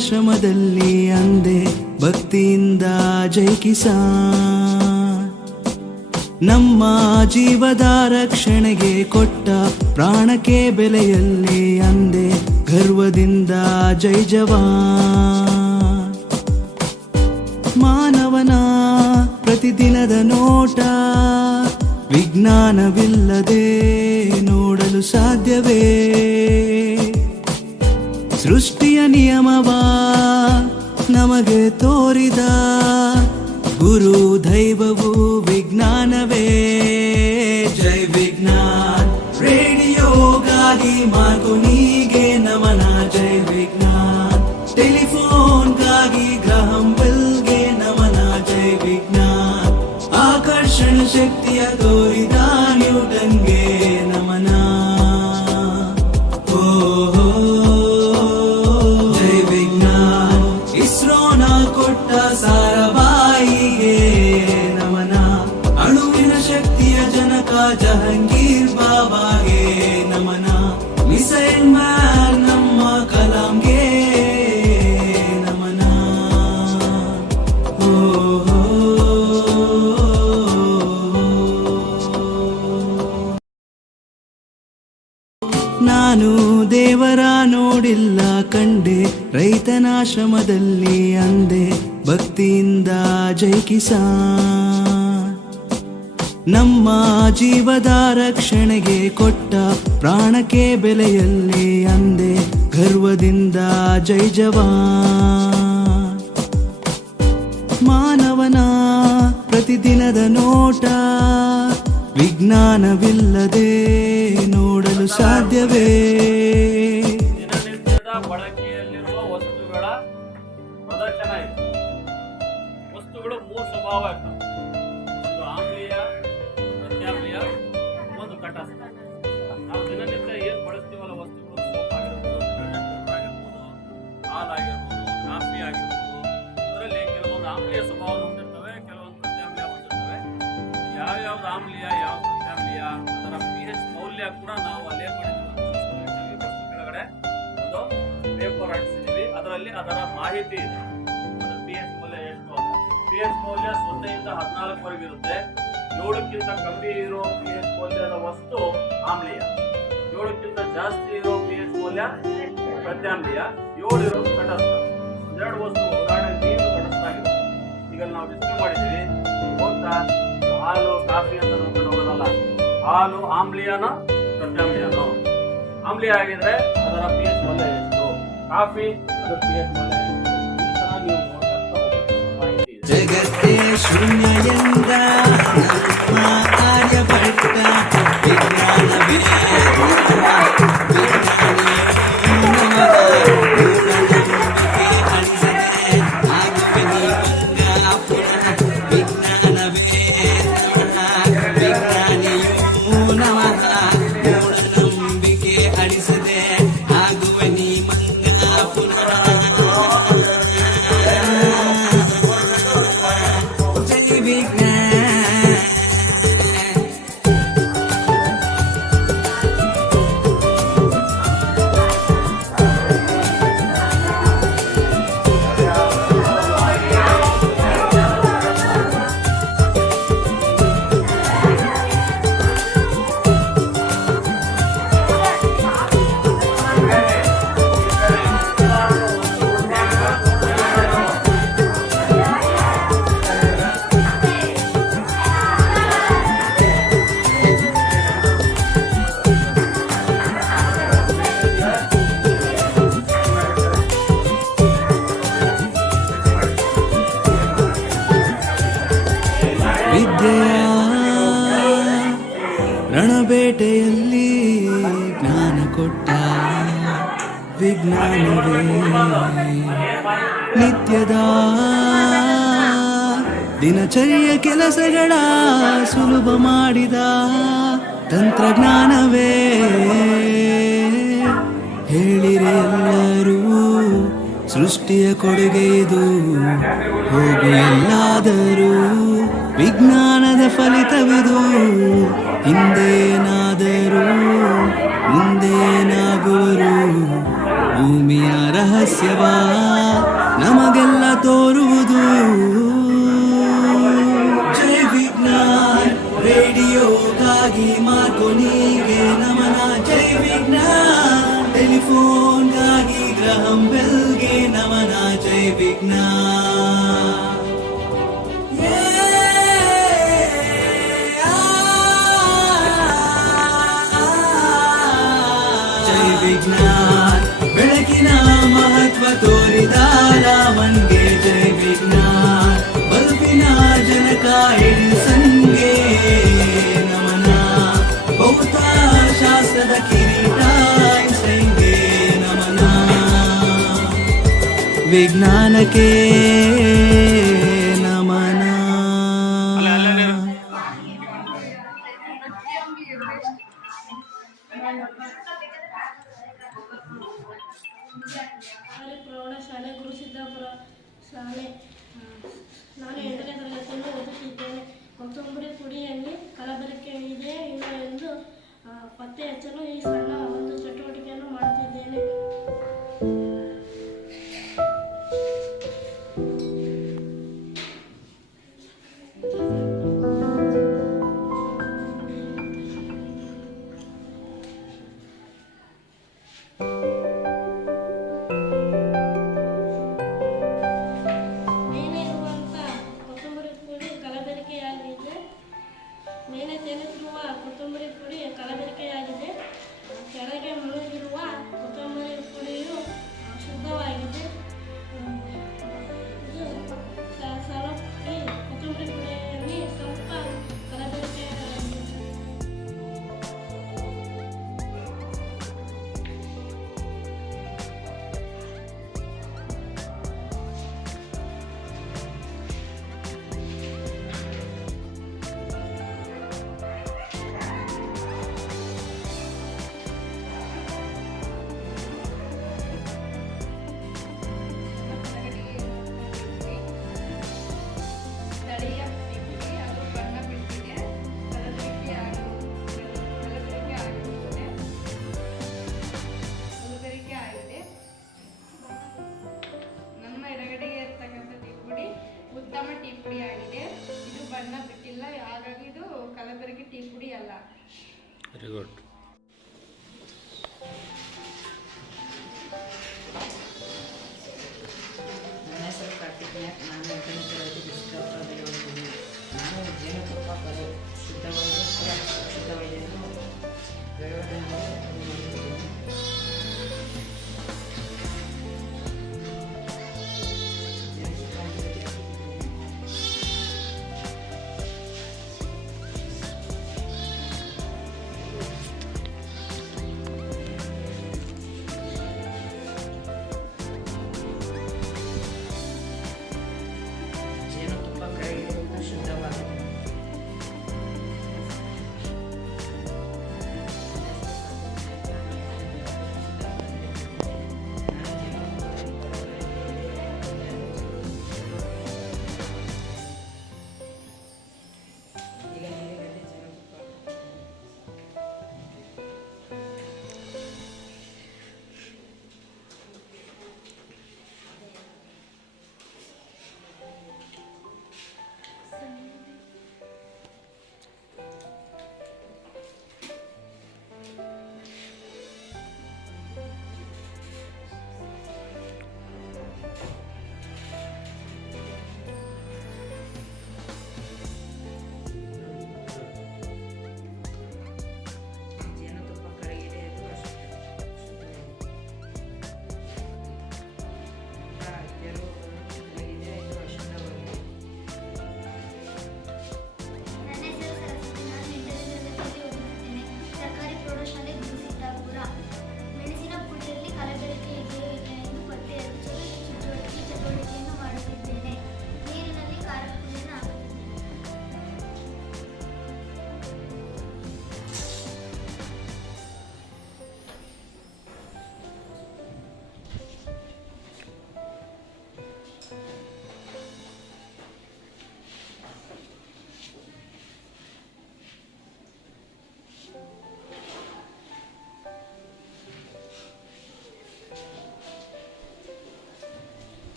ರೈತನಾಶ್ರಮದಲ್ಲಿ ಅಂದೆ ಭಕ್ತಿಯಿಂದ ಜೈ ಕಿಸಾನ್. ನಮ್ಮ ಜೀವದ ರಕ್ಷಣೆಗೆ ಕೊಟ್ಟ ಪ್ರಾಣಕ್ಕೆ ಬೆಲೆಯಲ್ಲಿ ಅಂದೆ ಗರ್ವದಿಂದ ಜೈ ಜವಾನ್. ಮಾನವನ ಪ್ರತಿದಿನದ ನೋಟ ವಿಜ್ಞಾನವಿಲ್ಲದೆ ನೋಡಲು ಸಾಧ್ಯವೇ? ಸೃಷ್ಟಿಯ ನಿಯಮವ ನಮಗೆ ತೋರಿದ ಗುರು ದೈವವು ವಿಜ್ಞಾನವೇ. ಜೈ ವಿಜ್ಞಾನ್ ರೇಡಿಯೋಗಾಗಿ ಮಾರ್ಕೋನಿಗೆ ನಮನ. ಜೈ ವಿಜ್ಞಾನ್ ಟೆಲಿಫೋನ್ಗಾಗಿ ಗ್ರಹಂ ಬೆಲ್ಗೆ ನಮನ. ಜೈ ವಿಜ್ಞಾನ್ ಆಕರ್ಷಣ ಶಕ್ತಿಯ ತೋರಿದ ನ್ಯೂಟನ್ಗೆ ನಮನ. ಜೈ ವಿಜ್ಞಾನ್ ಇಸ್ರೋನ ಕೊಟ್ಟ ಸಾರಾಭಾಯಿಗೆ ನಮನ. ಅಣುವಿನ ಶಕ್ತಿಯ ಜನಕ ಜಹಂಗೀರ್ ಬಾಬಾಗೆ ನಮನ. ಮಿಸೈಲ್ ಮ್ಯಾನ್ ನಮ್ಮ ಕಲಾಂಗೆ ನಮನ. ನಾನು ದೇವರ ನೋಡಿಲ್ಲ ಕಂಡೆ ರೈತನಾಶ್ರಮದಲ್ಲಿ ಅಂದೆ ಭಕ್ತಿಯಿಂದ ಜೈ ಕಿಸಾನ್. ನಮ್ಮ ಜೀವದ ರಕ್ಷಣೆಗೆ ಕೊಟ್ಟ ಪ್ರಾಣಕ್ಕೆ ಬೆಲೆಯಲ್ಲಿ ಅಂದೆ ಗರ್ವದಿಂದ ಜೈ ಜವಾನ್. ಮಾನವನ ಪ್ರತಿದಿನದ ನೋಟ ವಿಜ್ಞಾನವಿಲ್ಲದೆ ನೋಡಲು ಸಾಧ್ಯವೇ? ದಿನನಿತ್ಯದ ಬಳಕೆಯಲ್ಲಿರುವ ವಸ್ತುಗಳ ಪ್ರದರ್ಶನ ಇದೆ. ವಸ್ತುಗಳು ಮೂರು ಸ್ವಭಾವ ಇರ್ತವೆ. ಒಂದು ಆಮ್ಲೀಯ, ಪ್ರತ್ಯಾಮ್ಲೀಯ, ಒಂದು ತಟಸ್ಥ. ನಾವು ದಿನನಿತ್ಯ ಏನು ಬಳಸ್ತೀವಲ್ಲ ವಸ್ತುಗಳು, ಸೋಪ್ ಆಗಿರ್ಬೋದು, ಡಿಟರ್ಜೆಂಟ್ ಆಗಿರ್ಬೋದು, ಹಾಲಾಗಿರ್ಬೋದು, ಕಾಫಿ ಆಗಿರ್ಬೋದು, ಅದರಲ್ಲಿ ಕೆಲವೊಂದು ಆಮ್ಲೀಯ ಸ್ವಭಾವ ಹೊಂದಿರ್ತವೆ, ಕೆಲವೊಂದು ಪ್ರತ್ಯಾಮ್ಲೀಯ ಹೊಂದಿರ್ತವೆ. ಯಾವ್ಯಾವ್ದು ಆಮ್ಲೀಯ, ಯಾವ ಪ್ರತ್ಯಾಮ್ಲೀಯ, ಅದರ pH ಮೌಲ್ಯ ಕೂಡ ನಾವು ಅಲ್ಲೇ ಮಾಡಿದ್ದೀವಿ. ಕೆಳಗಡೆ ಒಂದು ಪೇಪರ್ ಅಂಟಿಸಿದ್ದೀವಿ, ಅದರಲ್ಲಿ ಅದರ ಮಾಹಿತಿ ಇದೆ. ಅದರ pH ಮೌಲ್ಯ ಎಷ್ಟು ಅಂತ. pH ಮೌಲ್ಯ 0 ಇಂದ 14 ವರೆಗೆ ಇರುತ್ತೆ. 7ಕ್ಕಿಂತ ಕಮ್ಮಿ ಇರೋ pH ಮೌಲ್ಯದ ವಸ್ತು ಆಮ್ಲೀಯ, 7ಕ್ಕಿಂತ ಜಾಸ್ತಿ ಇರೋ pH ಮೌಲ್ಯ ಪ್ರತ್ಯಾಮ್ಲೀಯ, 7 ಇರೋದು ತಟಸ್ಥ. ಒಂದೆರಡು ವಸ್ತು, ಉದಾಹರಣೆ ನೀರು ತಟಸ್ಥ ಆಗಿದೆ. ಈಗ ನಾವು ಡಿಸ್ಪ್ಲೇ ಮಾಡಿದ್ದೀವಿ, ಹೋಗ್ತಾ ಹಾಲು ಕಾಫಿ ಅಂತ ನೋಡ್ಕೊಂಡು ಹೋಗೋದಲ್ಲ. ಹಾಲು ಆಮ್ಲೀಯನ ಪ್ರತ್ಯಾಮ್ಲೀಯನೋ? ಆಮ್ಲೀಯ ಆಗಿದ್ರೆ ಅದರ pH ಮೌಲ್ಯ ಎಷ್ಟು, ಕಾಫಿ ಅದರ pH ಮೌಲ್ಯ ಎಷ್ಟು, ಈ ತರ ನೀವು ನೋಡ್ತಾ ಮಾಹಿತಿ ಇದೆ. ಜಗತ್ತೇ ಶೂನ್ಯ ಎಂದ ನಮ್ಮ ಆರ್ಯಭಟ್ಟ ವಿಜ್ಞಾನವೇ ರಣಬೇಟೆಯಲ್ಲಿ ಜ್ಞಾನ ಕೊಟ್ಟ ವಿಜ್ಞಾನವೇ. ನಿತ್ಯದ ದಿನಚರಿಯ ಕೆಲಸಗಳ ಸುಲಭ ಮಾಡಿದ ತಂತ್ರಜ್ಞಾನವೇ. ಹೇಳಿರೆ ಎಲ್ಲರೂ ಸೃಷ್ಟಿಯ ಕೊಡುಗೆ ಇದು. ಹೋಗು ಎಲ್ಲಾದರೂ ವಿಜ್ಞಾನದ ಫಲಿತವಿದು. ಹಿಂದೇನಾದರೂ ಮುಂದೇನಾಗುವರು ಭೂಮಿಯ ರಹಸ್ಯವಾ ನಮಗೆಲ್ಲ ತೋರುವುದು. ಜೈ ವಿಜ್ಞಾನ್ ರೇಡಿಯೋಗಾಗಿ ಮಾರ್ಕೋನಿಗೆ ನಮನ. ಜೈ ವಿಜ್ಞಾನ್ ಟೆಲಿಫೋನ್ಗಾಗಿ ಗ್ರಹಂ ಬೆಲ್ಗೆ ನಮನ. ಜೈ ವಿಜ್ಞಾನ್. ಜೈ ವಿಜ್ಞಾನ್ ಬೆಳಕಿನ ಮಹತ್ವ ತೋರಿದ ರಾಮನ್ಗೆ. ಜೈ ವಿಜ್ಞಾನ್ ಬಲ್ಬಿನ ಜನಕ ಎಡಿಸನ್ಗೆ ನಮನ. ಭೌತಶಾಸ್ತ್ರದ ಕಿರೀಟ ಐನ್ಸ್ಟೈನ್ಗೆ ನಮನ. ವಿಜ್ಞಾನಕ್ಕೆ ನಮನ. ಪ್ರೌಢಶಾಲೆ ಗುರುಸಿದ್ದಾಪುರ ಶಾಲೆ. ನಾನು 8ನೇ ತರಗತಿಯನ್ನು ಓದುತ್ತಿದ್ದೇನೆ. ಕೊತ್ತಂಬರಿ ಪುಡಿಯಲ್ಲಿ ಕಲಬೆರಕೆ ಇದೆ ಎಂದು ಪತ್ತೆ ಹಚ್ಚಲು ಈ ಸಣ್ಣ ಒಂದು ಚಟುವಟಿಕೆಯನ್ನು ಮಾಡುತ್ತಿದ್ದೇನೆ. ಮೇಲೆ ತೇಲುತ್ತಿರುವ ಕೊತ್ತಂಬರಿ ಪುಡಿ ಕಲಬೆರಕೆಯಾಗಿದೆ. ಕೆಳಗೆ ಮುಳುಗಿರುವ ಕೊತ್ತಂಬರಿ ಪುಡಿಯು ಶುದ್ಧವಾಗಿದೆ. ಇದು ಈ ಕೊತ್ತಂಬರಿ ಪುಡಿಯಲ್ಲಿ ಸ್ವಲ್ಪ ಕಲಬೆರಕೆಯಾಗಿದೆ. ಉತ್ತಮ ಟೀ ಪುಡಿ ಆಗಿದೆ. ಇದು ಬಣ್ಣ ಬಿಟ್ಟಿಲ್ಲ, ಹಾಗಾಗಿ ಇದು ಕಲಬೆರಕೆ ಟೀ ಪುಡಿ ಅಲ್ಲ. Very good. ನನ್ನ ಹೆಸರು ಕಾರ್ತಿಕ್ ನಾಯಕ್. ನಾನು 8ನೇ ತರಗತಿ ಬಿಸಿಕಾಪುರದಲ್ಲಿ ಓದುತ್ತಿದ್ದೇನೆ. ನಾನು ಜೇನುತುಪ್ಪ ಶುದ್ಧವಾಗಿದೆ ಪ್ರಯೋಜನ ಮಾಡಿದ್ದೇನೆ.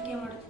ಅನಿಸಿಕೆ ಮಾಡುತ್ತೇನೆ.